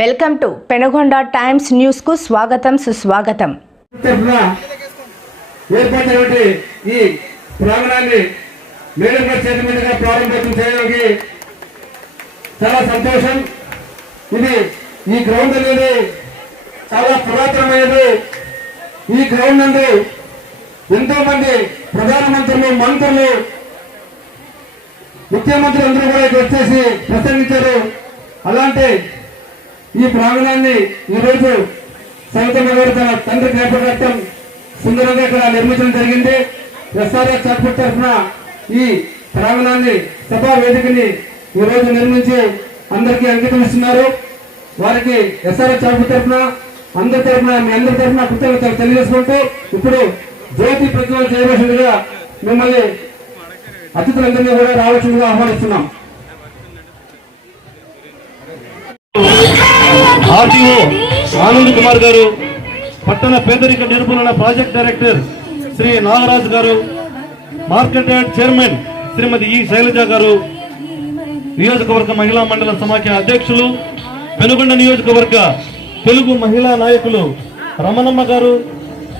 Welcome to Penugonda times news కు స్వాగతం సుస్వాగతం. ఏర్పాటైనటువంటి ఈ ప్రాంగణాన్ని మేడం గారి చేతి మీదుగా ప్రారంభోత్సవం చేయడానికి చాలా సంతోషం. ఇది ఈ గ్రౌండ్ అనేది చాలా పురాతనమైనది. ఈ గ్రౌండ్ నందు ఎంతో మంది ప్రధానమంత్రులు, మంత్రులు, ముఖ్యమంత్రులు అందరూ కూడా ఇక్కడ వచ్చేసి ప్రసంగించారు. అలాంటి ఈ ప్రాంగణాన్ని ఈరోజు సవితమ్మ గారు తన తండ్రి జ్ఞాపకార్థం సుందరంగా ఇక్కడ నిర్మించడం జరిగింది. ఎస్ఆర్ఎస్ చాట్పుట్ తరఫున ఈ ప్రాంగణాన్ని సభా వేదికని ఈరోజు నిర్మించి అందరికీ అంకితం ఇస్తున్నారు. వారికి ఎస్ఆర్ఎస్ చాట్పుట్ తరఫున మీ అందరి తరఫున కృతజ్ఞతలు తెలియజేసుకుంటూ ఇప్పుడు జ్యోతి ప్రజ్వలన చేయవలసిందిగా మిమ్మల్ని అతిథులందరినీ కూడా రావాల్సిందిగా ఆహ్వానిస్తున్నాం. ఆర్టీఓ ఆనంద్ కుమార్ గారు, పట్టణ పేదరిక నిర్మూలన ప్రాజెక్ట్ డైరెక్టర్ శ్రీ నాగరాజు గారు, మార్కెట్ యార్డ్ చైర్మన్ శ్రీమతి ఈ శైలజ గారు, నియోజకవర్గ మహిళా మండల సమాఖ్య అధ్యక్షులు, పెనుగొండ నియోజకవర్గ తెలుగు మహిళా నాయకులు రమణమ్మ గారు,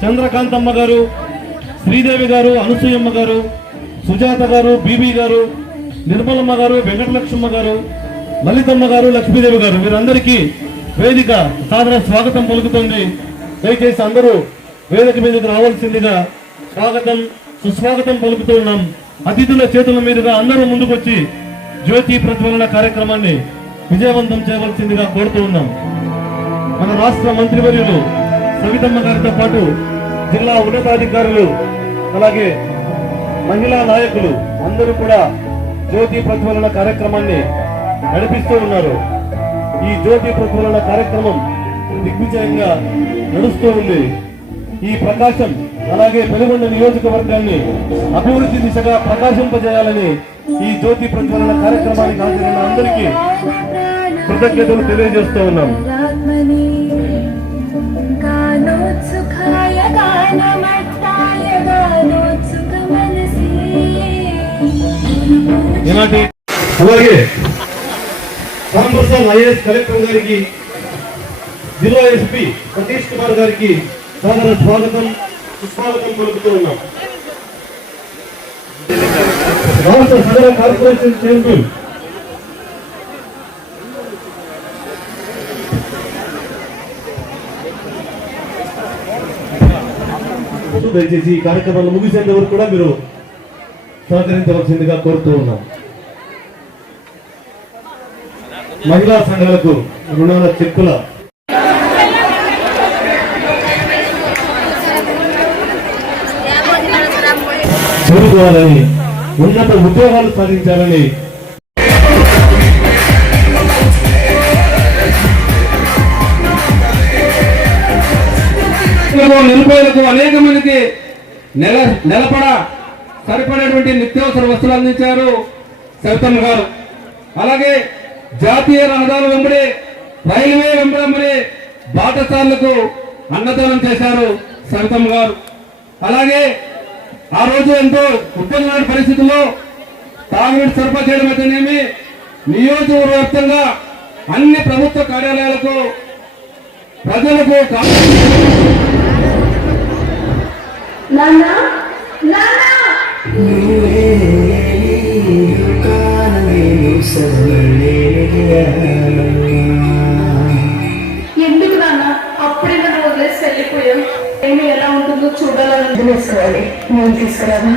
చంద్రకాంతమ్మ గారు, శ్రీదేవి గారు, అనసూయమ్మ గారు, సుజాత గారు, బీబీ గారు, నిర్మలమ్మ గారు, వెంకటలక్ష్మమ్మ గారు, లలితమ్మ గారు, లక్ష్మీదేవి గారు, వీరందరికీ వేదిక సాదర స్వాగతం పలుకుతుంది. దయచేసి అందరూ వేదిక మీదకి రావాల్సిందిగా స్వాగతం సుస్వాగతం పలుకుతూ ఉన్నాం. అతిథుల చేతుల మీదుగా అందరూ ముందుకొచ్చి జ్యోతి ప్రజ్వలన కార్యక్రమాన్ని విజయవంతం చేయవలసిందిగా కోరుతూ ఉన్నాం. మన రాష్ట్ర మంత్రివర్యులు సవితమ్మ గారితో పాటు జిల్లా ఉన్నతాధికారులు, అలాగే మహిళా నాయకులు అందరూ కూడా జ్యోతి ప్రజ్వలన కార్యక్రమాన్ని నడిపిస్తూ ఉన్నారు. ఈ జ్యోతి ప్రజ్వలన కార్యక్రమం దిగ్విజయంగా నడుస్తూ ఉంది. ఈ ప్రకాశం అలాగే పెనుగొండ నియోజకవర్గాన్ని అభివృద్ధి దిశగా ప్రకాశింపజేయాలని ఈ జ్యోతి ప్రజ్వలన కార్యక్రమానికి హాజరైన అందరికీ కృతజ్ఞతలు తెలియజేస్తూ ఉన్నాం. అలాగే రాంప్రసాద్ ఐఏఎస్ కలెక్టర్ గారికి, జిల్లా ఎస్పీ సతీష్ కుమార్ గారికి సాదర స్వాగతం సుస్వాగతం పలుకుతూ ఉన్నాం. రాష్ట్ర సదర కార్పొరేషన్ చైర్మన్ దయచేసి ఈ కార్యక్రమాలు ముగిసేంత వరకు కూడా మీరు సహకరించవలసిందిగా కోరుతూ ఉన్నాం. మహిళా సంఘాలకు రుణాల చెక్కుల చదువుకోవాలని, ఉన్నత ఉద్యోగాలు సాధించాలని నిరుపేదలకు అనేక మందికి నెలపడ సరిపడేటువంటి నిత్యావసర వస్తువులు అందించారు సవితమ్మ గారు. అలాగే జాతీయ రహదారుల వెంబడి, రైల్వే వెంబడి బాటసార్లకు అన్నదానం చేశారు సవితమ్మ గారు. అలాగే ఆ రోజు ఎంతో ఇబ్బంది పరిస్థితుల్లో తాగునీటి సరఫరా చేయడం అయితేనేమి, నియోజకవర్గ వ్యాప్తంగా అన్ని ప్రభుత్వ కార్యాలయాలకు ప్రజలకు ఎందుకు నాన్న అప్పుడే నన్ను వదిలేసి వెళ్ళిపోయాం. ఏమి ఎలా ఉంటుందో చూడాలని వేసుకోవాలి. నేను తీసుకురావా?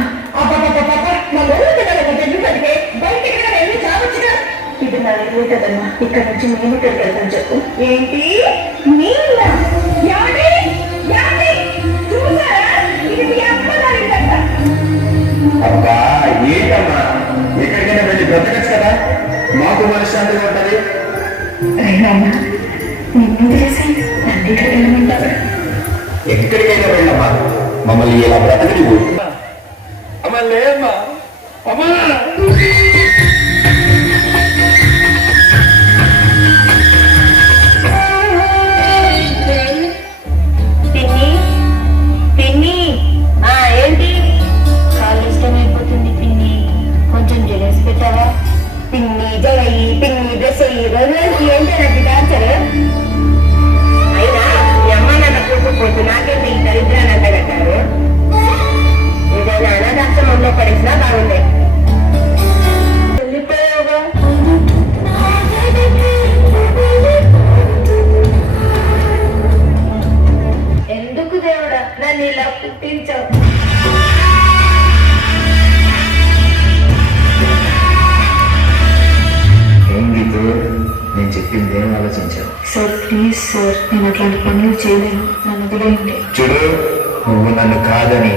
ఇది నా ఇల్లు కదమ్మా, ఇక్కడ నుంచి మేము ఇక్కడికి వెళ్తాను. చెప్పు. ఏంటి ఏంటమ్మా, ఎక్కడికైనా వెళ్ళి బ్రతకచ్చు కదా, మాకు మనశ్శాంతిగా ఉంటుంది. ఎక్కడికైనా వెళ్ళమ్మా, మమ్మల్ని ఇలా బ్రతకడి. అమ్మా లేమ్మా, అమ్మా ఏంటి చాలా ఇష్టమైపోతుంది పిన్ని, కొంచెం జలేసి పెట్టావా? పిన్ని జలయి పిన్ని డ్రెస్ ఏంటి నాకు డాన్సర్ ఏం గీతు, నేను చెప్పింది ఏం ఆలోచించాను? సార్ ప్లీజ్ సార్, నేను అట్లాంటి పనులు చేయలేను, నన్ను వదిలేయండి. చూడు, నువ్వు నన్ను కాదని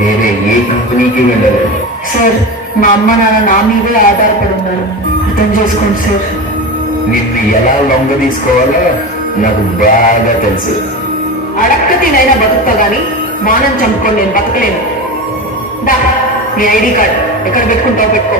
వేరే ఏ కంపెనీకి వెళ్ళలేదు. సార్ మా అమ్మ నాన్న నా మీదే ఆధారపడి ఉన్నారు, అర్థం చేసుకోండి సార్. నిన్ను ఎలా లొంగ తీసుకోవాలో నాకు బాగా తెలుసు. అడక్క తినైనా బతుకుతా గాని మానం చంపుకొని నేను బతకలేను. దా నీ ఐడి కార్డ్ ఎక్కడ పెట్టుకుంటావు పెట్టుకో.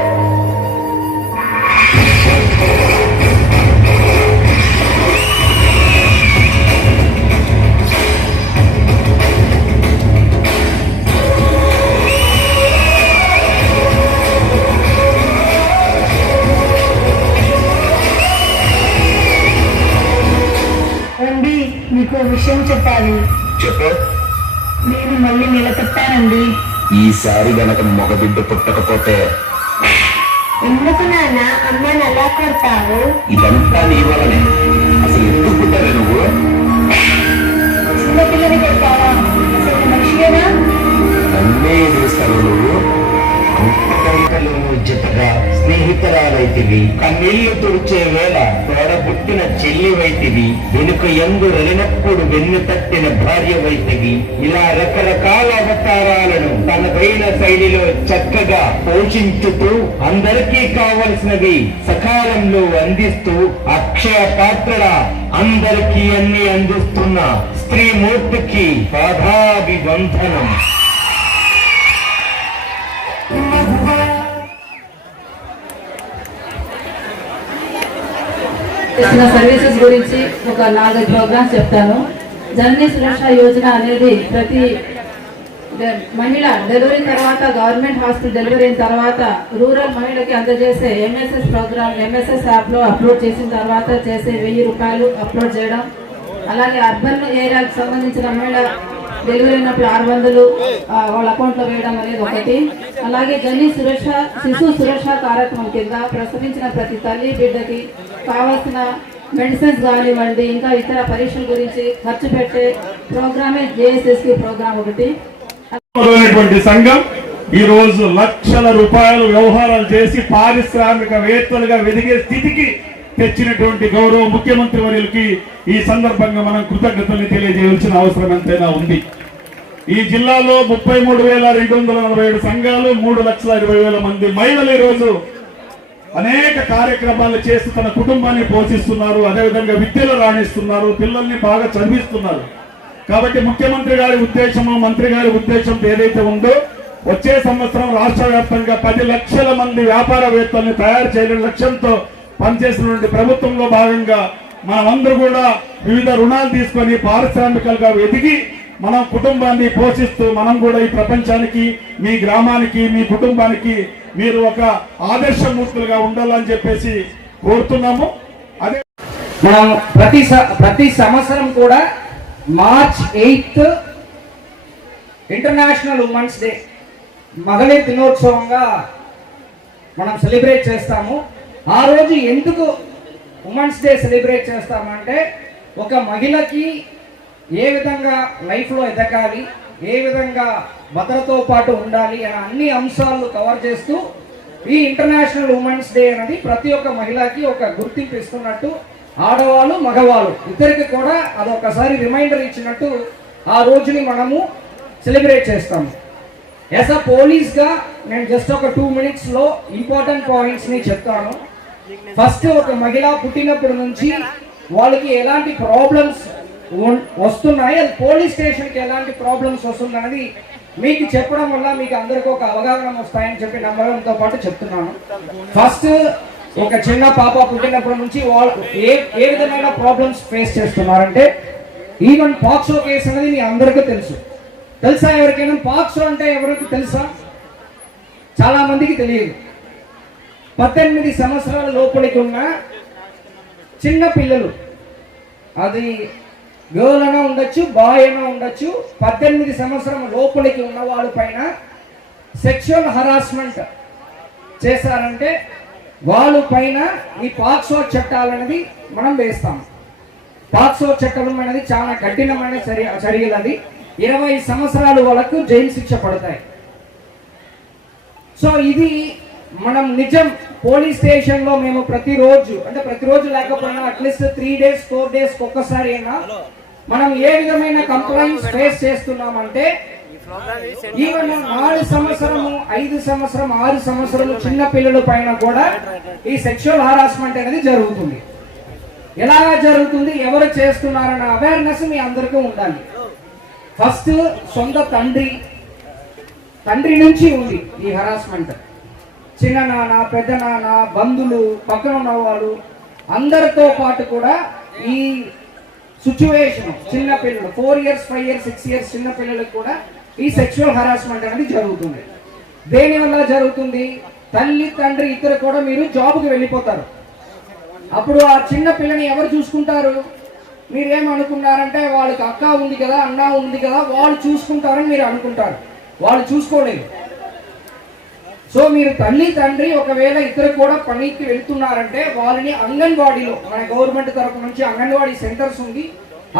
రండి, మీకు ఓ విషయం చెప్పాలి. చెప్పు. నేను మళ్ళీ నిలబెట్టానండి. ఈసారి గనక మగబిడ్డ పుట్టకపోతే ఎందుకు నాన్న అమ్మని అలా కొడతావు? ఇదంతా నీ వల్లనే. అసలు ఎందుకు పుట్టావే నువ్వు? చిన్నపిల్లని కొడతావా? అసలు మనిషియేనా? నన్నే ఎదురుస్తావు నువ్వు. అంతకంతలో జతగా స్నేహితురాలైతివి, కన్నీళ్లు తుడిచే వేళ తోడబుట్టిన చెల్లివైతివి, వెనుక ఎందు రలినప్పుడు వెన్ను తట్టిన భార్యవైతివి. ఇలా రకరకాల అవతారాలను తనదైన శైలిలో చక్కగా పోషించుతూ అందరికీ కావలసినవి సకాలంలో అందిస్తూ అక్షయ పాత్రల అందరికీ అన్ని అందిస్తున్న స్త్రీమూర్తికి పాదాభివందనం. చేసిన సర్వీసెస్ గురించి ఒక 4 ప్రోగ్రామ్స్ చెప్తాను. జననీ సురక్ష యోజన అనేది ప్రతి మహిళ డెలివరీ తర్వాత, గవర్నమెంట్ హాస్పిటల్ డెలివరీ అయిన తర్వాత రూరల్ మహిళకి అందజేసే ఎంఎస్ఎస్ ప్రోగ్రామ్ ఎంఎస్ఎస్ యాప్లో అప్లోడ్ చేసిన తర్వాత చేసే 1000 రూపాయలు అప్లోడ్ చేయడం. అలాగే అర్బన్ ఏరియాకి సంబంధించిన మహిళ డెలివరీ అయినప్పుడు 600 వాళ్ళ అకౌంట్లో వేయడం అనేది ఒకటి. అలాగే జననీ సురక్ష శిశు సురక్ష కార్యక్రమం కింద ప్రసవించిన ప్రతి తల్లి బిడ్డకి కావాల్సిన మెడిసిన్స్ కానివ్వండి, ఇంకా ఇతర పరీక్షల గురించి ఖర్చు పెట్టే ప్రోగ్రామే జేఎస్ఎస్కి ప్రోగ్రామ్ ఒకటి. సంఘం ఈ రోజు లక్షల రూపాయలు వ్యవహారాలు చేసి పారిశ్రామికవేత్తలుగా వెదిగే స్థితికి తెచ్చినటువంటి గౌరవ ముఖ్యమంత్రి వర్యులకి ఈ సందర్భంగా మనం కృతజ్ఞతలు తెలియజేయాల్సిన అవసరం ఎంతైనా ఉంది. ఈ జిల్లాలో 33,247 సంఘాలు, 3,20,000 మంది మహిళలు ఈ రోజు అనేక కార్యక్రమాలు చేసి తన కుటుంబాన్ని పోషిస్తున్నారు. అదేవిధంగా విద్యలో రాణిస్తున్నారు, పిల్లల్ని బాగా చదివిస్తున్నారు. కాబట్టి ముఖ్యమంత్రి గారి ఉద్దేశము, మంత్రి గారి ఉద్దేశం ఏదైతే ఉందో వచ్చే సంవత్సరం రాష్ట్ర వ్యాప్తంగా 10 లక్షల మంది వ్యాపారవేత్తల్ని తయారు చేయడం లక్ష్యంతో పనిచేసినటువంటి ప్రభుత్వంలో భాగంగా మనమందరూ కూడా వివిధ రుణాలు తీసుకొని పారిశ్రామికలుగా ఎదిగి మనం కుటుంబాన్ని పోషిస్తూ మనం కూడా ఈ ప్రపంచానికి, మీ గ్రామానికి, మీ కుటుంబానికి మీరు ఒక ఆదర్శమూర్తులుగా ఉండాలని చెప్పేసి కోరుతున్నాము. అదే మనం ప్రతి సంవత్సరం కూడా మార్చ్ 8 ఇంటర్నేషనల్ ఉమెన్స్ డే మహిళా దినోత్సవంగా మనం సెలబ్రేట్ చేస్తాము. ఆ రోజు ఎందుకు ఉమెన్స్ డే సెలబ్రేట్ చేస్తామంటే ఒక మహిళకి ఏ విధంగా లైఫ్లో ఎదగాలి, ఏ విధంగా భద్రతతో పాటు ఉండాలి అనే అన్ని అంశాలు కవర్ చేస్తూ ఈ ఇంటర్నేషనల్ ఉమెన్స్ డే అనేది ప్రతి ఒక్క మహిళకి ఒక గుర్తింపు ఇస్తున్నట్టు, ఆడవాళ్ళు మగవాళ్ళు ఇద్దరికి కూడా అదొకసారి రిమైండర్ ఇచ్చినట్టు ఆ రోజుని మనము సెలబ్రేట్ చేస్తాము. యాజ్ అ పోలీస్గా నేను జస్ట్ ఒక 2 minutesలో ఇంపార్టెంట్ పాయింట్స్ని చెప్తాను. ఫస్ట్, ఒక మహిళ పుట్టినప్పటి నుంచి వాళ్ళకి ఎలాంటి ప్రాబ్లమ్స్ వస్తున్నాయి, అది పోలీస్ స్టేషన్కి ఎలాంటి ప్రాబ్లమ్స్ వస్తుందనేది మీకు చెప్పడం వల్ల మీకు అందరికీ ఒక అవగాహన వస్తాయని చెప్పి నమ్మడంతో పాటు చెప్తున్నాను. ఫస్ట్, ఒక చిన్న పాప పుట్టినప్పటి నుంచి వాళ్ళు ఏ విధమైన ప్రాబ్లమ్స్ ఫేస్ చేస్తున్నారంటే, ఈవెన్ పాక్సో కేసు అనేది మీ అందరికీ తెలుసా? ఎవరికైనా పాక్సో అంటే ఎవరికి తెలుసా? చాలా మందికి తెలియదు. 18 సంవత్సరాల లోపలికి ఉన్న చిన్న పిల్లలు, అది గర్ల్ అయినా ఉండొచ్చు, బాయ్ అయినా ఉండొచ్చు, 18 సంవత్సరం లోపలికి ఉన్న వాళ్ళ పైన సెక్షువల్ హరాస్మెంట్ చేశారంటే వాళ్ళ పైన ఈ పాక్సో చట్టాలనేది మనం వేస్తాం. పాక్సో చట్టం అనేది చాలా కఠినమైన చర్యలు. అది 20 సంవత్సరాలు వాళ్ళకు జైలు శిక్ష పడతాయి. సో ఇది మనం నిజం పోలీస్ స్టేషన్లో మేము ప్రతిరోజు లేకపోయినా అట్లీస్ట్ 3 days 4 days ఒక్కసారి అయినా మనం ఏ విధమైన కంప్లైంట్స్ ఫేస్ చేస్తున్నామంటే ఈవెన్ 4 సంవత్సరము 5 సంవత్సరం 6 సంవత్సరము చిన్న పిల్లల పైన కూడా ఈ సెక్షువల్ హారాస్మెంట్ అనేది జరుగుతుంది. ఎలాగా జరుగుతుంది, ఎవరు చేస్తున్నారన్న అవేర్నెస్ మీ అందరికీ ఉండాలి. ఫస్ట్ సొంత తండ్రి నుంచి ఉంది ఈ హరాస్మెంట్. చిన్న నాన్న, పెద్ద నాన్న, బంధువులు, పక్కన ఉన్న వాళ్ళు అందరితో పాటు కూడా ఈ సిచ్యువేషన్ చిన్న పిల్లలు 4 years 5 years 6 years చిన్న పిల్లలకు కూడా ఈ సెక్షువల్ హరాస్మెంట్ అనేది జరుగుతుంది. దేనివల్ల జరుగుతుంది, తల్లి తండ్రి ఇద్దరు కూడా మీరు జాబ్కి వెళ్ళిపోతారు. అప్పుడు ఆ చిన్న పిల్లని ఎవరు చూసుకుంటారు? మీరేమనుకున్నారంటే వాళ్ళకి అక్క ఉంది కదా, అన్న ఉంది కదా, వాళ్ళు చూసుకుంటారని మీరు అనుకుంటారు. వాళ్ళు చూసుకోలేదు. సో మీరు తల్లి తండ్రి ఒకవేళ ఇద్దరు కూడా పనికి వెళ్తున్నారంటే వాళ్ళని అంగన్వాడీలో, మన గవర్నమెంట్ తరఫు నుంచి అంగన్వాడీ సెంటర్స్ ఉంది,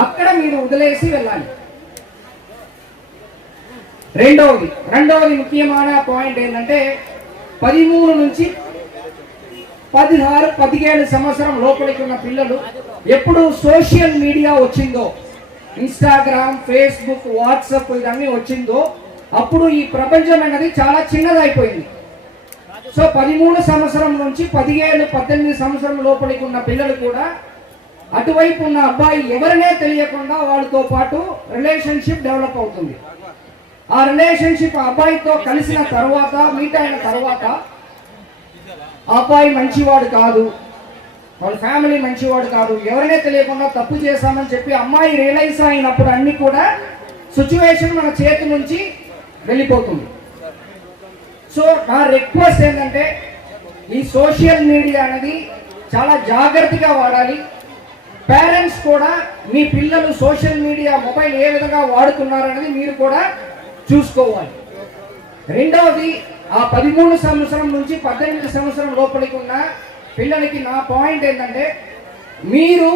అక్కడ మీరు వదిలేసి వెళ్ళాలి. రెండవది ముఖ్యమైన పాయింట్ ఏంటంటే 13 నుంచి 16, 17 సంవత్సరం లోపలికి ఉన్న పిల్లలు ఎప్పుడు సోషల్ మీడియా వచ్చిందో, ఇన్స్టాగ్రామ్, ఫేస్బుక్, వాట్సాప్ ఇవన్నీ వచ్చిందో అప్పుడు ఈ ప్రపంచం అనేది చాలా చిన్నదైపోయింది. సో 13 సంవత్సరం నుంచి 17, 18 సంవత్సరం లోపలికి ఉన్న పిల్లలు కూడా అటువైపు ఉన్న అబ్బాయి ఎవరినే తెలియకుండా వాళ్ళతో పాటు రిలేషన్షిప్ డెవలప్ అవుతుంది. ఆ రిలేషన్షిప్ అబ్బాయితో కలిసిన తర్వాత, మీట్ అయిన తర్వాత అబ్బాయి మంచివాడు కాదు, వాళ్ళ ఫ్యామిలీ మంచివాడు కాదు, ఎవరినే తెలియకుండా తప్పు చేశామని చెప్పి అమ్మాయి రియలైజ్ అయినప్పుడు అన్ని కూడా సిచ్యువేషన్ మన చేతి నుంచి వెళ్ళిపోతుంది. సో నా రిక్వెస్ట్ ఏంటంటే ఈ సోషల్ మీడియా అనేది చాలా జాగ్రత్తగా వాడాలి. పేరెంట్స్ కూడా మీ పిల్లలు సోషల్ మీడియా మొబైల్ ఏ విధంగా వాడుతున్నారనేది మీరు కూడా చూసుకోవాలి. రెండవది ఆ 13 సంవత్సరం నుంచి 18 సంవత్సరం లోపలికి ఉన్న పిల్లలకి నా పాయింట్ ఏంటంటే మీరు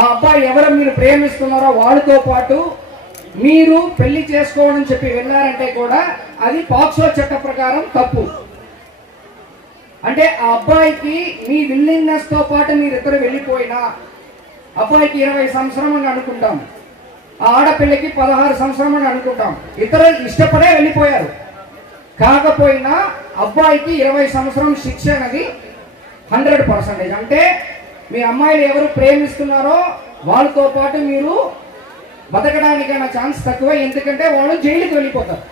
ఆ అబ్బాయి ఎవరు మీరు ప్రేమిస్తున్నారో వాళ్ళతో పాటు మీరు పెళ్లి చేసుకోవాలని చెప్పి వెళ్ళారంటే కూడా అది పాక్సో చట్ట ప్రకారం తప్పు. అంటే ఆ అబ్బాయికి మీ విల్లింగ్నెస్ తో పాటు మీరు ఇద్దరు వెళ్ళిపోయినా, అబ్బాయికి 20 సంవత్సరం అని అనుకుంటాం, ఆ ఆడపిల్లకి 16 సంవత్సరం అని అనుకుంటాం, ఇద్దరు ఇష్టపడే వెళ్ళిపోయారు. కాకపోయినా అబ్బాయికి 20 సంవత్సరం శిక్ష అనేది 100%. అంటే మీ అమ్మాయిలు ఎవరు ప్రేమిస్తున్నారో వాళ్ళతో పాటు మీరు బతకడానికైనా ఛాన్స్ తక్కువ, ఎందుకంటే వాళ్ళు జైలుకి వెళ్ళిపోతారు.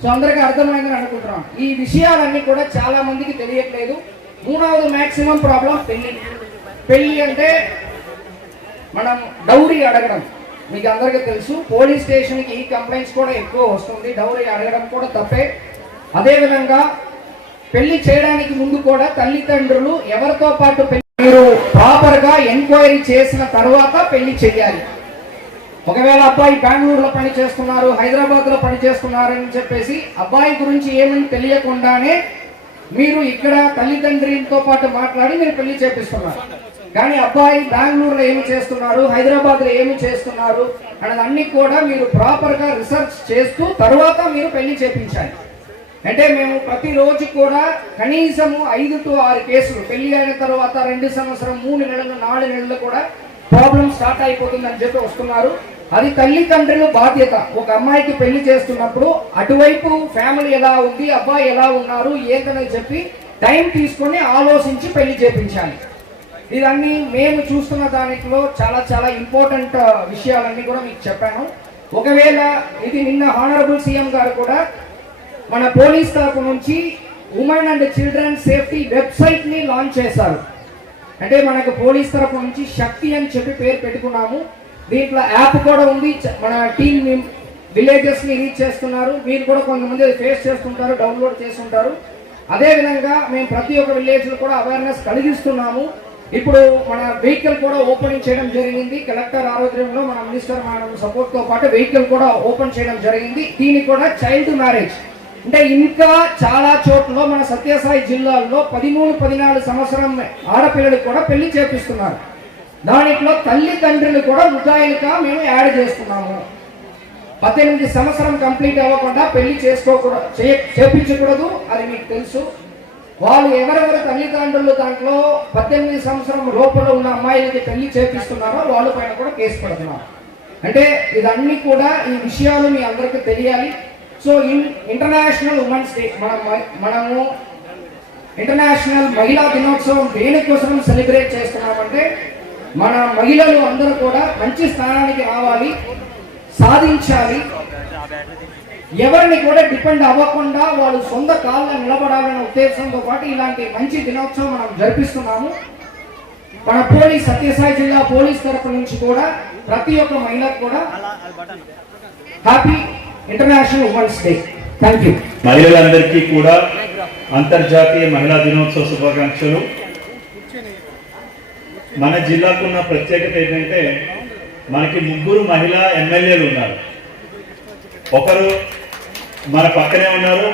సో అందరికీ అర్థమైందని అనుకుంటున్నాం. ఈ విషయాలన్నీ కూడా చాలా మందికి తెలియట్లేదు. మూడవది మ్యాక్సిమం ప్రాబ్లం పెళ్లి అంటే మనం డౌరీ అడగడం. మీకు అందరికీ తెలుసు, పోలీస్ స్టేషన్కి ఈ కంప్లైంట్స్ కూడా ఎక్కువ వస్తుంది. డౌరీ అడగడం కూడా తప్పే. అదేవిధంగా పెళ్లి చేయడానికి ముందు కూడా తల్లిదండ్రులు ఎవరితో పాటు మీరు ప్రాపర్గా ఎంక్వైరీ చేసిన తర్వాత పెళ్లి చేయాలి. ఒకవేళ అబ్బాయి బెంగళూరులో పని చేస్తున్నారు, హైదరాబాద్లో పని చేస్తున్నారని చెప్పేసి అబ్బాయి గురించి ఏమని తెలియకుండానే మీరు ఇక్కడ తల్లిదండ్రులతో పాటు మాట్లాడి మీరు పెళ్లి చేపిస్తున్నారు. కానీ అబ్బాయి బెంగళూరులో ఏమి చేస్తున్నారు, హైదరాబాద్లో ఏమి చేస్తున్నారు అనేది అన్ని కూడా మీరు ప్రాపర్గా రీసెర్చ్ చేస్తూ తర్వాత మీరు పెళ్లి చేపించాలి. అంటే మేము ప్రతిరోజు కూడా కనీసము 5 to 6 కేసులు పెళ్లి అయిన తర్వాత 2 సంవత్సరం 3 నెలలు 4 నెలలు కూడా ప్రాబ్లం స్టార్ట్ అయిపోతుందని చెప్పి వస్తున్నారు. అది తల్లిదండ్రుల బాధ్యత. ఒక అమ్మాయికి పెళ్లి చేస్తున్నప్పుడు అటువైపు ఫ్యామిలీ ఎలా ఉంది, అబ్బాయి ఎలా ఉన్నారు ఏంటని చెప్పి టైం తీసుకొని ఆలోచించి పెళ్లి చేపించాలి. ఇవన్నీ మేము చూస్తున్న దానిలో చాలా చాలా ఇంపార్టెంట్ విషయాలన్నీ కూడా మీకు చెప్పాను. ఒకవేళ ఇది నిన్న హానరబుల్ సీఎం గారు కూడా మన పోలీస్ తరఫు నుంచి women and children safety website ని లాంచ్ చేశారు. అంటే మనకు పోలీస్ తరఫు నుంచి శక్తి అని చెప్పి పేరు పెట్టుకున్నాము. దీంట్లో యాప్ కూడా ఉంది. మన టీమ్ విలేజెస్ ని రీచ్ చేస్తున్నారు. మీరు కూడా కొంతమంది ఫేస్ చేస్తుంటారు, డౌన్లోడ్ చేస్తుంటారు. అదేవిధంగా మేము ప్రతి ఒక్క విలేజ్ లో కూడా అవేర్నెస్ కలిగిస్తున్నాము. ఇప్పుడు మన వెహికల్ కూడా ఓపెనింగ్ చేయడం జరిగింది. కలెక్టర్ ఆధ్వర్యంలో మన మినిస్టర్ మేడం సపోర్ట్ తో పాటు వెహికల్ కూడా ఓపెన్ చేయడం జరిగింది. దీనికి కూడా చైల్డ్ మ్యారేజ్ అంటే ఇంకా చాలా చోట్ల మన సత్యసాయి జిల్లాల్లో 13, 14 సంవత్సరం ఆడపిల్లలకు కూడా పెళ్లి చేపిస్తున్నారు. దాంట్లో తల్లిదండ్రులు కూడా ముద్దాయిలుగా మేము యాడ్ చేస్తున్నాము. 18 సంవత్సరం కంప్లీట్ అవ్వకుండా పెళ్లి చేపించకూడదు, అది మీకు తెలుసు. వాళ్ళు ఎవరెవరు తల్లిదండ్రులు దాంట్లో 18 సంవత్సరం లోపల ఉన్న అమ్మాయిలకి పెళ్లి చేపిస్తున్నారో వాళ్ళ పైన కూడా కేసు పెడుతున్నారు. అంటే ఇదన్నీ కూడా ఈ విషయాలు మీ అందరికీ తెలియాలి. సో ఇంటర్నేషనల్ ఉమెన్స్ డే మనము ఇంటర్నేషనల్ మహిళా దినోత్సవం దేనికోసం సెలబ్రేట్ చేస్తున్నామంటే మన మహిళలు అందరూ కూడా మంచి స్థానానికి రావాలి, సాధించాలి, ఎవరిని కూడా డిపెండ్ అవ్వకుండా వాళ్ళు సొంత కాళ్ళ నిలబడాలనే ఉద్దేశంతో పాటు ఇలాంటి మంచి దినోత్సవం మనం జరిపిస్తున్నాము. మన సత్యసాయి జిల్లా పోలీస్ తరఫు నుంచి కూడా ప్రతి ఒక్క మహిళకు కూడా happy international women's day. Thank you. మహిళలందరికీ కూడా అంతర్జాతీయ మహిళా దినోత్సవ శుభాకాంక్షలు. మన జిల్లాకు ఉన్న ప్రత్యేకత ఏంటంటే మనకి 3 మహిళా ఎమ్మెల్యేలు ఉన్నారు. ఒకరు మన పక్కనే ఉన్నారు,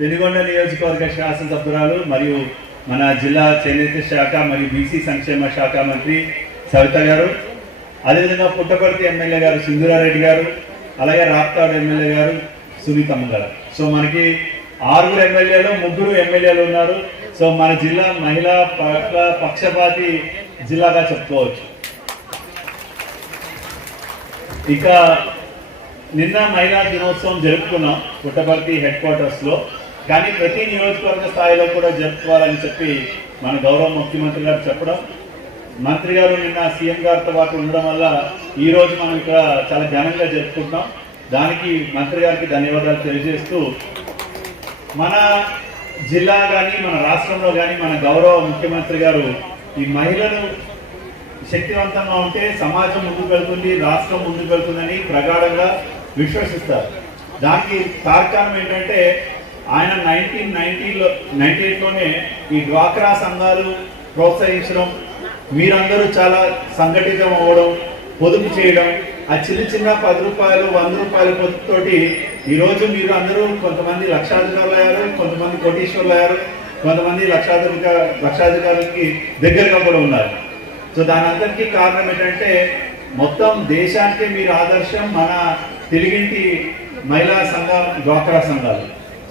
పెనుగొండ నియోజకవర్గ శాసనసభ్యురాలు మరియు మన జిల్లా చేనేత శాఖ మరియు బీసీ సంక్షేమ శాఖ మంత్రి సవిత గారు, అదేవిధంగా పుట్టపర్తి ఎమ్మెల్యే గారు సింధూరారెడ్డి గారు, అలాగే రాప్తాడు ఎమ్మెల్యే గారు సునీతమ్మ గారు. సో మనకి 6 ఎమ్మెల్యేలు 3 ఎమ్మెల్యేలు ఉన్నారు. సో మన జిల్లా మహిళా పక్షపాతి జిల్లాగా చెప్పుకోవచ్చు. ఇక నిన్న మహిళా దినోత్సవం జరుపుకున్నాం పుట్టపర్తి హెడ్ క్వార్టర్స్లో. కానీ ప్రతి నియోజకవర్గ స్థాయిలో కూడా జరుపుకోవాలని చెప్పి మన గౌరవ ముఖ్యమంత్రి గారు చెప్పడం, మంత్రి గారు నిన్న సీఎం గారితో పాటు ఉండడం వల్ల ఈరోజు మనం ఇక్కడ చాలా ఘనంగా జరుపుకుంటాం. దానికి మంత్రి గారికి ధన్యవాదాలు తెలియజేస్తూ, మన జిల్లా కానీ మన రాష్ట్రంలో కానీ మన గౌరవ ముఖ్యమంత్రి గారు ఈ మహిళలు శక్తివంతంగా ఉంటే సమాజం ముందుకు వెళ్తుంది, రాష్ట్రం ముందుకు వెళ్తుందని ప్రగాఢంగా విశ్వసిస్తారు. దానికి తార్కాణం ఏంటంటే ఆయన 1998లోనే ఈ డ్వాక్రా సంఘాలు ప్రోత్సహించడం, మీరందరూ చాలా సంఘటితం అవ్వడం, పొదుపు చేయడం, ఆ చిన్న 10 రూపాయలు 100 రూపాయల పొదుపుతోటి ఈరోజు మీరు అందరూ కొంతమంది లక్షాధికారులు అయ్యారు, కొంతమంది కోటీశ్వరులు అయ్యారు, కొంతమంది లక్షాధికారులకి దగ్గరగా కూడా ఉన్నారు. సో దాని అందరికీ కారణం ఏంటంటే మొత్తం దేశానికి మీరు ఆదర్శం మన తెలుగింటి మహిళా సంఘం డ్వాక్రా సంఘాలు.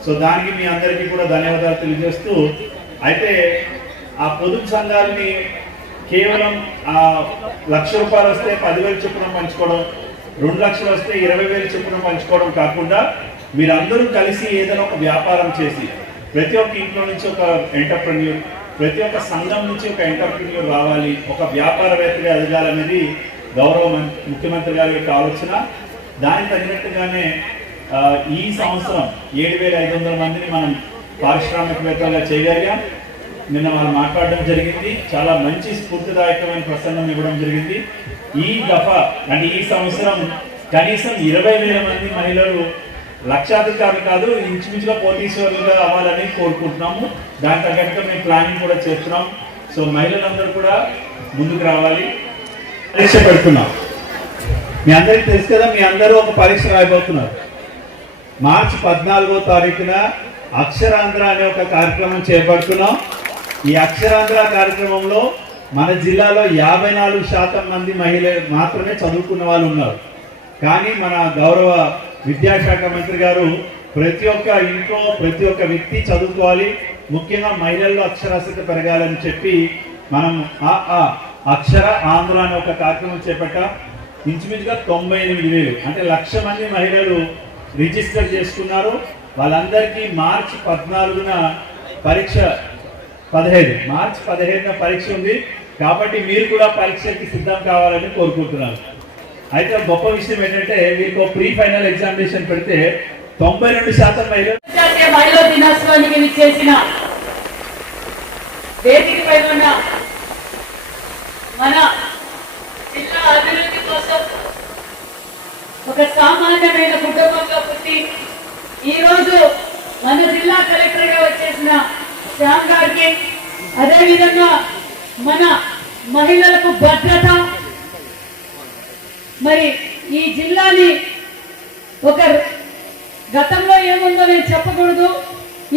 సో దానికి మీ అందరికీ కూడా ధన్యవాదాలు తెలియజేస్తూ, అయితే ఆ పొదుపు సంఘాలని కేవలం 1,00,000 రూపాయలు వస్తే 10,000 చొప్పున పంచుకోవడం, 2 లక్షలు వస్తే 20,000 చొప్పున పంచుకోవడం కాకుండా మీరందరూ కలిసి ఏదైనా ఒక వ్యాపారం చేసి ప్రతి ఒక్క ఇంట్లో నుంచి ఒక ఎంటర్ప్రెన్యూర్, ప్రతి ఒక్క సంఘం నుంచి ఒక ఎంటర్ప్రెన్యూర్ రావాలి, ఒక వ్యాపారవేత్తగా ఎదగాలనేది గౌరవ ముఖ్యమంత్రి గారి యొక్క ఆలోచన. దానికి తగినట్టుగానే ఈ సంవత్సరం 7,500 మందిని మనం పారిశ్రామికవేత్తలుగా చేయగలిగాం. నిన్న మనం మాట్లాడడం జరిగింది, చాలా మంచి స్ఫూర్తిదాయకమైన ప్రసంగం ఇవ్వడం జరిగింది. ఈ దఫా అంటే ఈ సంవత్సరం కనీసం 20,000 మంది మహిళలు లక్షాధికారులు కాదు, ఇంచుమించుగా కోటీశ్వరులుగా అవ్వాలని కోరుకుంటున్నాము. దాని తగ్గట్టుగా మేము ప్లానింగ్ కూడా చేస్తున్నాం. సో మహిళలందరూ కూడా ముందుకు రావాలి. పరీక్ష పెడుతున్నాం. మీ అందరికీ తెలుసు కదా, మీ అందరూ ఒక పరీక్ష రాయబోతున్నారు. మార్చి 14వ తారీఖున అక్షరాంధ్ర అనే ఒక కార్యక్రమం చేపడుతున్నాం. ఈ అక్షరాంధ్ర కార్యక్రమంలో మన జిల్లాలో 54% మంది మహిళలు మాత్రమే చదువుకున్న వాళ్ళు ఉన్నారు. కానీ మన గౌరవ విద్యాశాఖ మంత్రి గారు ప్రతి ఒక్క ఇంట్లో ప్రతి ఒక్క వ్యక్తి చదువుకోవాలి, ముఖ్యంగా మహిళల్లో అక్షరాస్యత పెరగాలని చెప్పి మనం అక్షర ఆంధ్ర అనే ఒక కార్యక్రమం చేపట్టాం. ఇంచుమించుగా 98,000 అంటే 1,00,000 మంది మహిళలు రిజిస్టర్ చేసుకున్నారు. వాళ్ళందరికీ మార్చి 14న పరీక్ష, మార్చి 15న పరీక్ష ఉంది. కాబట్టి మీరు కూడా పరీక్షకి సిద్ధం కావాలని కోరుకుంటున్నాను. అయితే గొప్ప విషయం ఏంటంటే మీకు ప్రీ ఫైనల్ ఎగ్జామినేషన్ పెడితే 92% మహిళా దినోత్సవానికి విచ్చేసిన వేదికపై ఉన్న మన జిల్లా అభివృద్ధి కోసం ఒక సామాన్యమైన కుటుంబంలో పుట్టి ఈరోజు మన జిల్లా కలెక్టర్గా వచ్చేసిన శ్యామ్ గారికి, అదేవిధంగా మన మహిళలకు భద్రత, మరి ఈ జిల్లాని ఒక గతంలో ఏముందో నేను చెప్పకూడదు.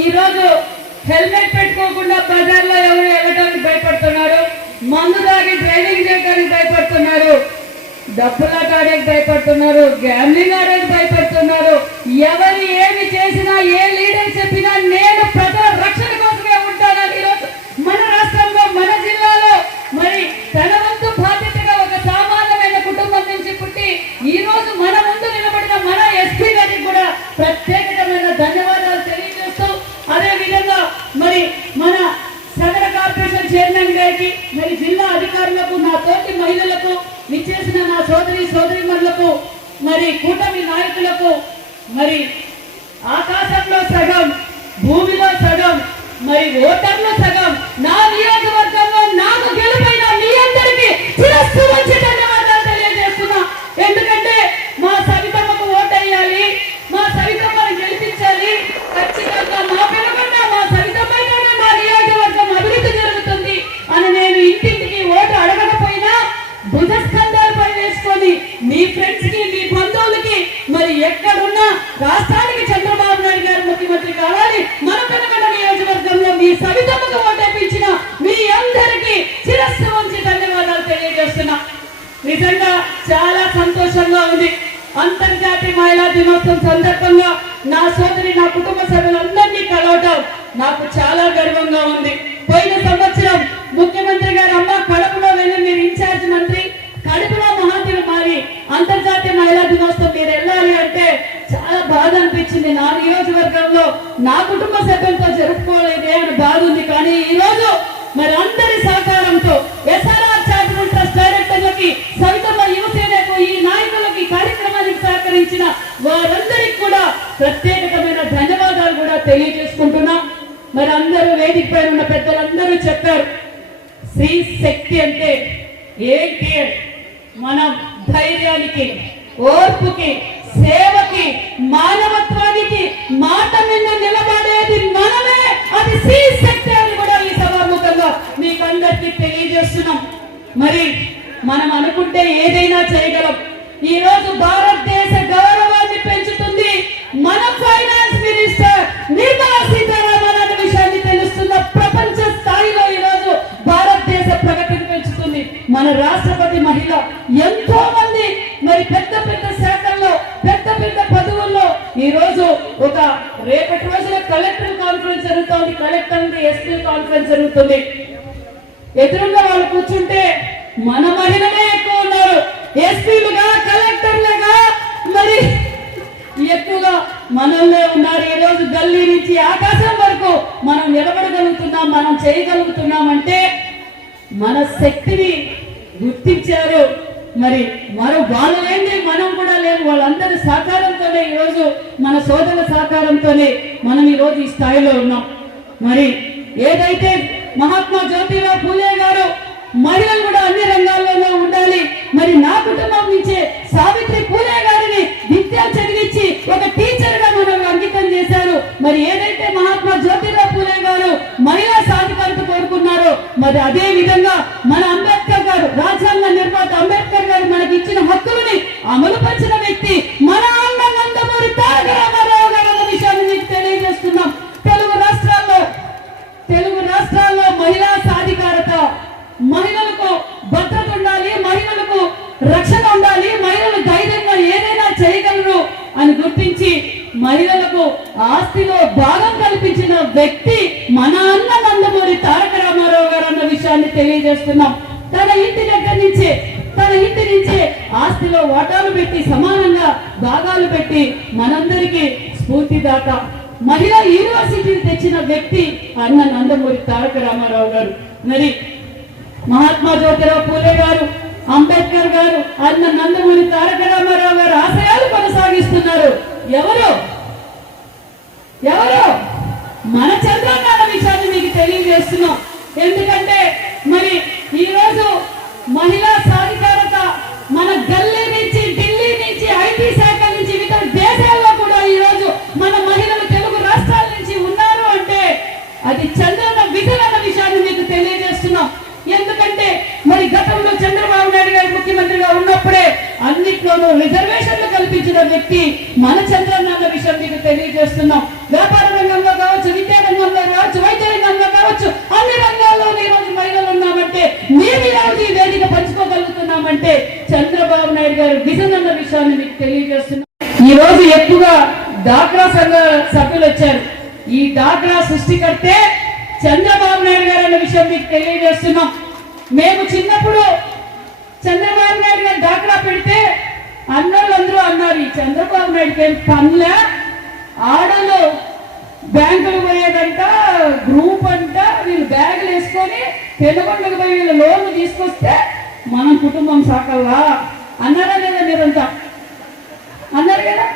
ఈరోజు హెల్మెట్ పెట్టుకోకుండా బజార్లో ఎవరు వెళ్ళడానికి భయపడుతున్నారు. మందు తాగి డ్రైవింగ్ చేయడానికి భయపడుతున్నారు, డబ్బులాట ఆడేకి భయపడుతున్నారు, గ్యామ్లింగ్ ఆడేకి భయపడుతున్నారు. ఎవరు ఏమి చేసినా, ఏ లీడర్ చెప్పినా నేను ప్రజల రక్షణ కోసమే ఉంటానని ఈరోజు మన రాష్ట్రంలో, మన జిల్లాలో మరి తన వంతు బాధ్యతగా ఒక సామాన్యమైన కుటుంబం నుంచి పుట్టి ఈ రోజు మన ముందు నిలబడిన మన ఎస్పీ గారికి కూడా ప్రత్యేకమైన ధన్యవాదాలు తెలియజేస్తూ, అదే విధంగా మరి మన సదర కార్పొరేషన్ చైర్మన్ గారికి, మరి జిల్లా అధికారులకు, నా తోటి మహిళలకు, విచ్చేసిన నా సోదరిమణులకు, మరి కూటమి నాయకులకు, మరి ఆకాశంలో సగం, భూమిలో సగం, మరి ఓటర్లు సగం, నా నియోజకవర్గంలో నాకు గెలుపైన మీ అందరికీ శిరస్సు వంచి ధన్యవాదాలు తెలియజేస్తున్నా. ఎందుకంటే మా సవితమ్మకు ఓటేయాలి, మా సవితమ్మను గెలిపించాలి. ఖచ్చితంగా మా పిల్లకుండా మా సవితమ్మతోనే మా నియోజకవర్గం అభివృద్ధి జరుగుతుంది అని నేను ఇంటింటికి ఓటు అడగకపోయినా భుజస్కంధాలపై వేసుకొని మీ ఫ్రెండ్స్ కి, మీ బంధువులకి, మరి ఎక్కడున్నా రాష్ట్రానికి చంద్రబాబు నాయుడు గారు ముఖ్యమంత్రి కావాలి, మన పెనుగొండ నియోజకవర్గంలో మీ సవితమ్మకు ఓటేపించిన మీ అందరికీ శిరస్సు వంచి ధన్యవాదాలు తెలియజేస్తున్నా. నిజంగా చాలా సంతోషంగా ఉంది. అంతర్జాతీయ మహిళా దినోత్సవం సందర్భంగా నా సోదరి, నా కుటుంబ సభ్యులందరినీ కలవటం నాకు చాలా గర్వంగా ఉంది. పోయిన సంవత్సరం ముఖ్యమంత్రి గారు అమ్మ కడపలో వెళ్ళి మీరు ఇన్ఛార్జ్ మంత్రి, కడపలో మహాతిని మారి అంతర్జాతీయ మహిళా దినోత్సవం మీరు వెళ్ళాలి అంటే చాలా బాధ అనిపించింది. నా నియోజకవర్గంలో నా కుటుంబ సభ్యులతో జరుపుకోలేదే అని బాధ ఉంది. కానీ ఈ రోజు మరి అందరి సహకారంతో ఎస్ఆర్ఆర్ చారిటబుల్ ట్రస్ట్ డైరెక్టర్లకి, సవితమ్మ యువసేనకు, ఈ నాయకులకి, కార్యక్రమానికి సహకరించిన వారందరికీ కూడా ప్రత్యేకమైన ధన్యవాదాలు కూడా తెలియజేసుకుంటున్నాం. మరి అందరూ వేదిక పైన ఉన్న పెద్దలందరూ చెప్పారు, స్త్రీ శక్తి అంటే ఏంటి? మనం ధైర్యానికి, ఓర్పుకి, సేవకి, మానవత్వానికి మాట మీద నిలబడేది మనమే. అది స్త్రీ శక్తి అని కూడా ఈ సభాముఖంగా మీకు అందరికీ తెలియజేస్తున్నాం. మరి మనం అనుకుంటే ఏదైనా చేయగలం. ఈ రోజు భారతదేశ గౌరవాన్ని పెంచుతుంది మన ఫైనాన్స్ మినిస్టర్ నిర్మలా సీతారామన్ అనే విషయాన్ని తెలుస్తున్న ప్రపంచ స్థాయిలో ఈ రోజు భారతదేశ ప్రగతిని పెంచుతుంది మన రాష్ట్రపతి మహిళ. ఎంతో మంది మరి పెద్ద పెద్ద శాఖల్లో, పెద్ద పెద్ద పదవుల్లో ఈ రోజు ఒక రేపటి రోజున కలెక్టర్ కాన్ఫరెన్స్ జరుగుతుంది, కలెక్టర్ ఎస్పీ కాన్ఫరెన్స్ జరుగుతుంది. ఎదురుగా వాళ్ళు కూర్చుంటే మన మహిళలే ఎక్కువ ఉన్నారు. ఎస్పీలుగా, కలెక్టర్లుగా మరి ఎక్కువగా మనల్నే ఉన్నారు. ఈ రోజు గల్లీ నుంచి ఆకాశం వరకు మనం నిలబడగలుగుతున్నాం, మనం చేయగలుగుతున్నాం అంటే మన శక్తిని గుర్తించారు. మరి వాళ్ళు ఏంటి, మనం కూడా లేదు. వాళ్ళందరి సహకారంతోనే ఈరోజు, మన సోదరుల సహకారంతోనే మనం ఈరోజు ఈ స్థాయిలో ఉన్నాం. మరి ఏదైతే మహాత్మా జ్యోతిరావు పూలే గారు మహిళలు కూడా అన్ని రంగాల్లోనూ ఉండాలి, మరి నా కుటుంబం నుంచే సావిత్రి పూలే గారిని విద్య చదివించి ఒక టీచర్ గా మనం అంకితం చేశారు. మరి ఏదైతే మహాత్మా జ్యోతిరావు పూలే గారు మహిళా సాధికారత కోరుకున్నారో, మరి అదే విధంగా మన అంబేద్కర్ గారు, రాజ్యాంగ నిర్మాత అంబేద్కర్ గారు మనకి ఇచ్చిన హక్కులని అమలుపరిచిన వ్యక్తి మన అన్న నందమూరి తారక రామారావు గారు అన్న విషయాన్ని మీకు తెలియజేస్తున్నాం. తెలుగు రాష్ట్రాల్లో మహిళా సాధికారత, మహిళలకు భద్రత ఉండాలి, మహిళలకు రక్షణ ఉండాలి, మహిళలు ధైర్యంగా ఏదైనా చేయగలరు అని గుర్తించి మహిళలకు ఆస్తిలో భాగం కల్పించిన వ్యక్తి మన అన్న నందమూరి తారక రామారావు గారు అన్న విషయాన్ని తెలియజేస్తున్నాం. తన ఇంటి దగ్గర నుంచే, తన ఇంటి నుంచే ఆస్తిలో వాటాలు పెట్టి, సమానంగా భాగాలు పెట్టి మనందరికీ స్ఫూర్తిదాత, మహిళా యూనివర్సిటీని తెచ్చిన వ్యక్తి అన్న నందమూరి తారక రామారావు గారు. మరి మహాత్మా జ్యోతిరావు పూలే గారు, అంబేద్కర్ గారు, అన్న నందమూరి తారక రామారావు గారు ఆశయాలు కొనసాగిస్తున్నారు. ఎవరు మన చంద్రబాబు విషయాన్ని మీకు తెలియజేస్తున్నాం. ఎందుకంటే మరి ఈ రోజు మహిళా సాధికారత మన గల్లీ నుంచి, ఢిల్లీ నుంచి, ఐటీ శాఖ నుంచి, వివిధ దేశాల్లో కూడా ఈ రోజు మన మహిళలు తెలుగు రాష్ట్రాల నుంచి ఉన్నారు అంటే అది చంద్రబాబు విజన్ అన్న విషయాన్ని మీకు తెలియజేస్తున్నాం. ఎందుకంటే మరి గతంలో చంద్రబాబు నాయుడు గారు ముఖ్యమంత్రిగా ఉన్నప్పుడే అన్నిట్లోనూ రిజర్వేషన్లు కల్పించిన వ్యక్తి మన చంద్రన్న విషయం మీకు తెలియజేస్తున్నాం. వ్యాపార రంగంలో కావచ్చు, విద్యా రంగంలో కావచ్చు, వైద్య రంగంలో కావచ్చు, అన్ని రంగాల్లో ఈ రోజు మహిళలు ఉన్నామంటే మేము ఈరోజు ఈ వేదిక పంచుకోగలుగుతున్నామంటే చంద్రబాబు నాయుడు గారు విజన్ అన్న విషయాన్ని మీకు తెలియజేస్తున్నాం. ఈ రోజు ఎక్కువగా డాక్రా సంఘ సభ్యులు వచ్చారు. ఈ డాక్రా సృష్టికర్తే చంద్రబాబు నాయుడు గారు అన్న విషయం మీకు తెలియజేస్తున్నాం. మేము చిన్నప్పుడు చంద్రబాబు నాయుడు గారు డాక్రా పెడితే అందరూ అన్నారు, ఈ చంద్రబాబు నాయుడుకి ఏం పనులే, ఆడలు బ్యాంకులు పోయేదంట, గ్రూప్ అంట, వీళ్ళు బ్యాగులు వేసుకొని పెనుగొండకు పోయి వీళ్ళు లోన్లు తీసుకొస్తే మనం కుటుంబం సాకల్లా అన్నారా లేదా? మీరంతా అన్నారు కదా,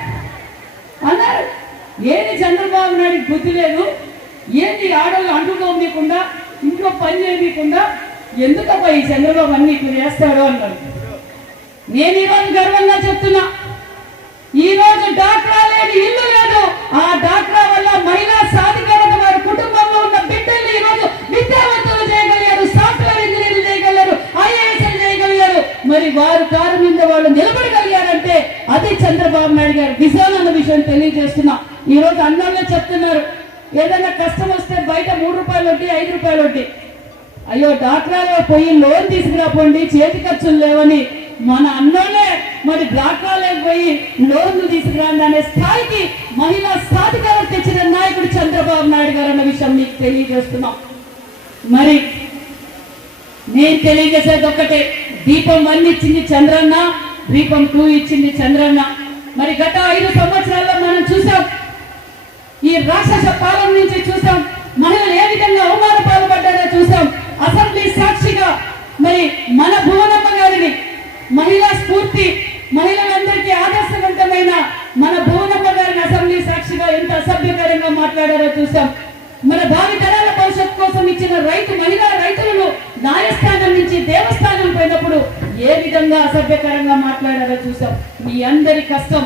అన్నారు. ఏంది చంద్రబాబు నాయుడికి బుద్ధి లేదు, ఏంది ఆడవాళ్ళు అంటు తోమకుండా ఇంట్లో పని చేయకుండా ఎందుకబ్బా ఈ చంద్రబాబు అన్ని ఇట్లా చేస్తాడు అన్నారు. నేను ఈరోజు గర్వంగా చెప్తున్నా, ఈ రోజు డాక్రా లేని ఇల్లు లేదు. ఆ డాక్రా వల్ల మహిళా సాధికారత వారి కుటుంబంలో ఉన్న బిడ్డలు ఈ రోజు విద్యావంతులు చేయగలిగారు, సాఫ్ట్వేర్ ఇంజనీర్లు చేయగలిగారు, ఐఏఎస్ చేయగలిగారు. మరి వారు కారు మీద వాళ్ళు నిలబడగలిగారంటే అది చంద్రబాబు నాయుడు గారు విజన్ అన్న విషయం తెలియజేస్తున్నా. ఈ రోజు అన్నోళ్ళే చెప్తున్నారు, ఏదైనా కష్టం వస్తే బయట 3 రూపాయలు వడ్డీ, 5 రూపాయలు వడ్డీ. అయ్యో డాక్రాలో పోయి లోన్ తీసుకురాపోండి, చేతి ఖర్చులు లేవని మన అన్నోళ్ళే మరి డాక్రాలకు పోయి లోన్లు తీసుకురాండి అనే స్థాయికి మహిళా సాధికారత తెచ్చిన నాయకుడు చంద్రబాబు నాయుడు గారు అన్న విషయం మీకు తెలియజేస్తున్నాం. మరి నేను తెలియజేసేది ఒక్కటే, దీపం 1 ఇచ్చింది చంద్రన్న, దీపం 2 ఇచ్చింది చంద్రన్న. మరి గత 5 సంవత్సరాల్లో మనం చూసాం, ఈ రాక్షస పాలన నుంచి చూసాం, మహిళలు ఏ విధంగా అవమాన పాల్పడ్డారో చూసాం. అసెంబ్లీ సాక్షిగా మరి మన భువనమ్మ గారిని మహిళా స్ఫూర్తి, మహిళలందరికీ ఆదర్శవంతమైన మన భువనమ్మ గారిని అసెంబ్లీ సాక్షిగా ఎంత అసభ్యకరంగా మాట్లాడారో చూసాం. మన భావితరాల భవిష్యత్ కోసం ఇచ్చిన మహిళా రైతులను న్యాయస్థానం నుంచి దేవస్థానం పోయినప్పుడు ఏ విధంగా అసభ్యకరంగా మాట్లాడారో చూసాం. మీ అందరి కష్టం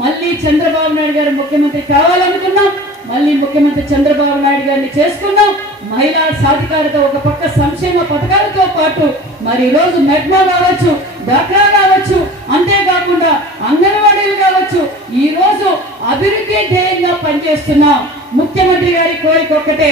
మళ్ళీ చంద్రబాబు నాయుడు గారు ముఖ్యమంత్రి కావాలనుకున్నాం, మళ్ళీ ముఖ్యమంత్రి చంద్రబాబు నాయుడు గారిని చేసుకున్నాం. మహిళా సాధికారత ఒక పక్క సంక్షేమ పథకాలతో పాటు మరి ఈరోజు మెట్మా కావచ్చు, డాక్రా కావచ్చు, అంతేకాకుండా అంగన్వాడీలు కావచ్చు, ఈ రోజు అభివృద్ధి ధ్యేయంగా పనిచేస్తున్నాం. ముఖ్యమంత్రి గారి కోరిక ఒక్కటే,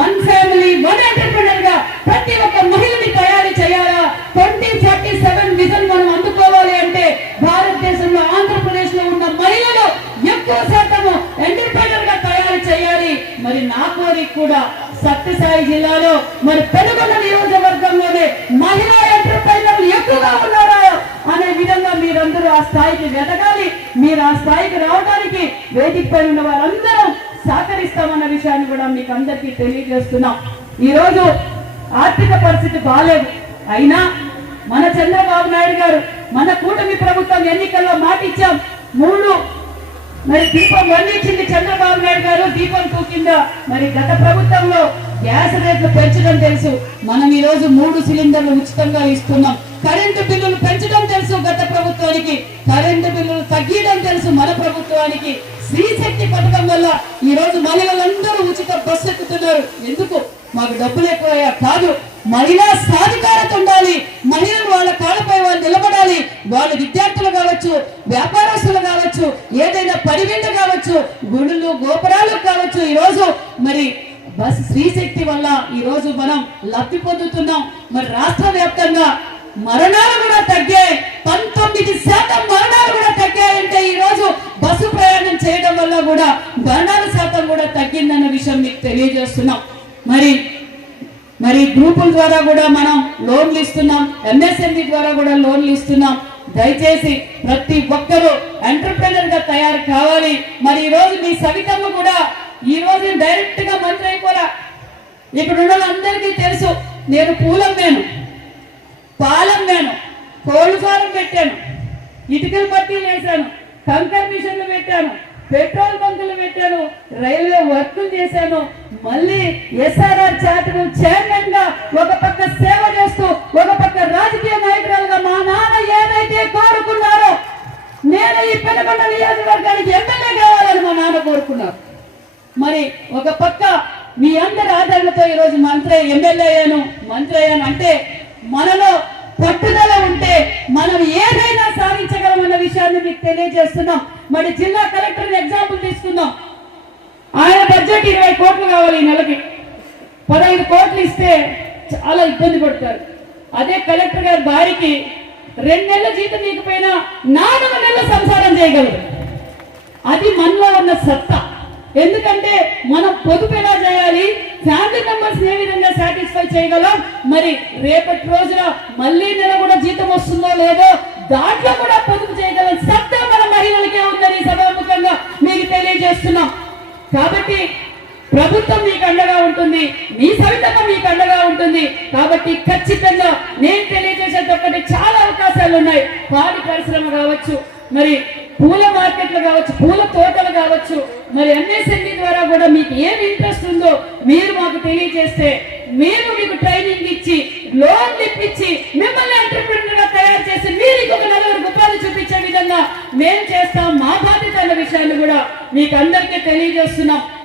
1 ఫ్యామిలీ 1 ఎంటర్‌ప్రెన్యూర్ గా ప్రతి ఒక్క మహిళని తయారు చేయాలా. 2047 విజన్ మనం అందుకోవాలి అంటే భారతదేశంలో ఆంధ్రప్రదేశ్ లో ఉన్న మహిళలు ఎక్కువ శాతము ఎంటర్‌ప్రెన్యూర్ గా తయారు చేయాలి. మరి నా కోరిక కూడా సత్యసాయి జిల్లాలో మరి పెనుగొండ నియోజకవర్గంలోనే మహిళా ఎంటర్‌ప్రెన్యూర్లు ఎక్కువగా ఉన్నారా అనే విధంగా మీరందరూ ఆ స్థాయికి ఎదగాలి. మీరు ఆ స్థాయికి రావడానికి వేదిక పైన ఉన్న వారందరూ సహకరిస్తామన్న విషయాన్ని కూడా మీకు అందరికీ తెలియజేస్తున్నాం. ఈ రోజు ఆర్థిక పరిస్థితి బాలేదు, అయినా మన చంద్రబాబు నాయుడు గారు మన కూటమి ప్రభుత్వం ఎన్నికల్లో మాట ఇచ్చాం, 3 మరి దీపం 1 ఇచ్చింది చంద్రబాబు నాయుడు గారు, దీపం 2 కింద మరి గత ప్రభుత్వంలో గ్యాస్ రేట్లు పెంచడం తెలుసు, మనం ఈ రోజు 3 సిలిండర్లు ఉచితంగా ఇస్తున్నాం. కరెంటు బిల్లులు పెంచడం తెలుసు గత ప్రభుత్వానికి, కరెంటు బిల్లులు తగ్గించడం తెలుసు మన ప్రభుత్వానికి. స్త్రీ శక్తి పథకం వల్ల ఈ రోజు మహిళలందరూ ఉచిత బస్సు ఎక్కుతున్నారు. ఎందుకు? మాకు డబ్బులు ఎక్కువయ్యా కాదు, మహిళా సాధికారత ఉండాలి. మహిళలు వాళ్ళ కాళ్ళపై వాళ్ళు నిలబడాలి. వాళ్ళు విద్యార్థులు కావచ్చు, వ్యాపారస్తులు కావచ్చు, ఏదైనా పరివింద కావచ్చు, గుడులు గోపురాలు కావచ్చు. ఈ రోజు మరి స్త్రీ శక్తి వల్ల ఈ రోజు మనం లబ్ధి పొందుతున్నాం. మరి రాష్ట్ర వ్యాప్తంగా మరణాలు కూడా తగ్గాయి, 19% మరణాలు కూడా తగ్గాయంటే ఈ రోజు బస్సు ప్రయాణం చేయడం వల్ల కూడా మరణాల శాతం కూడా తగ్గిందన్న విషయం మీకు తెలియజేస్తున్నాం. మరి గ్రూపుల ద్వారా కూడా మనం లోన్లు ఇస్తున్నాం, ఎంఎస్ఎంఈ ద్వారా కూడా లోన్లు ఇస్తున్నాం. దయచేసి ప్రతి ఒక్కరూ ఎంటర్‌ప్రెన్యూర్ గా తయారు కావాలి. మరి ఈ రోజు మీ సవితమ్మ కూడా ఈ రోజు డైరెక్ట్ గా మంత్రి అయిపోరా. ఇక్కడ ఉన్న వాళ్ళందరికీ తెలుసు, నేను పూలమ్మాను, పాలమ్మాను, కోళ్లు ఫారం పెట్టాను, ఇటుకల పట్టీలు వేశాను, కంకర్ మిషన్లు పెట్టాను, పెట్రోల్ బంకులు పెట్టాను, రైల్వే వర్కులు చేశాను. మళ్ళీ ఎస్ఆర్ఆర్ చార్టర్ చైర్మన్ గా ఒక పక్క సేవ చేస్తూ ఒక పక్క రాజకీయ నాయకురాలుగా మా నాన్న ఏదైతే కోరుకున్నారో, నేను ఈ పెనుగొండ నియోజకవర్గానికి ఎమ్మెల్యే కావాలని మా నాన్న కోరుకున్నారు. మరి ఒక పక్క మీ అందరి ఆదరణతో ఈరోజు ఎమ్మెల్యే అయ్యాను, మంత్రి అయ్యాను అంటే మనలో పట్టుదల ఉంటే మనం ఏదైనా సాధించగలమన్న విషయాన్ని మీకు తెలియజేస్తున్నాం. మరి జిల్లా కలెక్టర్ ఎగ్జాంపుల్ తీసుకుందాం. ఆయన బడ్జెట్ 20 కోట్లు కావాలి, ఈ నెలకి 15 కోట్లు ఇస్తే చాలా ఇబ్బంది పడతారు. అదే కలెక్టర్ గారి భార్యకి 2 నెలల జీతం ఇకపోయినా 4 నెలల సంసారం చేయగలరు. అది మనలో ఉన్న సత్తా. ఎందుకంటే మనం పొదుపు ఎలా చేయాలి, ఫ్యామిలీ మెంబర్స్ ఏ విధంగా సాటిస్ఫై చేయగలం, మరి రేపటి రోజున మళ్ళీ నెల కూడా జీతం వస్తుందో లేదో దాంట్లో కూడా పొదుపు చేయగలం సత్తా మన మహిళలకే ఉందని సభాముఖంగా మీకు తెలియజేస్తున్నాం. కాబట్టి ప్రభుత్వం మీకు అండగా ఉంటుంది, మీ సవితమ్మ మీకు అండగా ఉంటుంది. కాబట్టి ఖచ్చితంగా నేను తెలియజేసేది ఒకటి, చాలా అవకాశాలు ఉన్నాయి. పాడి పరిశ్రమ కావచ్చు, మరి పూల మార్కెట్లు కావచ్చు, పూల తోటలు కావచ్చు, మరి ఎంఎస్ఎంఈ ద్వారా కూడా మీకు ఏమి ఇంట్రెస్ట్ ఉందో మీరు మాకు తెలియజేస్తే మేము మీకు ట్రైనింగ్ ఇచ్చి లోన్లు ఇప్పించి మిమ్మల్ని ఎంటర్‌ప్రెన్యూర్ గా తయారు చేసి మీరు ఇంకొక 4 ఉపాధి చూపించే విధంగా మేము చేస్తాం. మా బాధ్యత అన్న విషయాన్ని కూడా మీకు అందరికీ తెలియజేస్తున్నాం.